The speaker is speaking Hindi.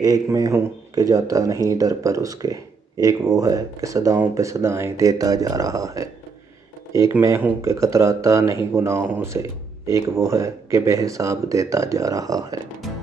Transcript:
एक मैं हूँ कि जाता नहीं दर पर उसके, एक वो है कि सदाओं पे सदाएं देता जा रहा है। एक मैं हूँ कि कतराता नहीं गुनाहों से, एक वो है कि बेहिसाब देता जा रहा है।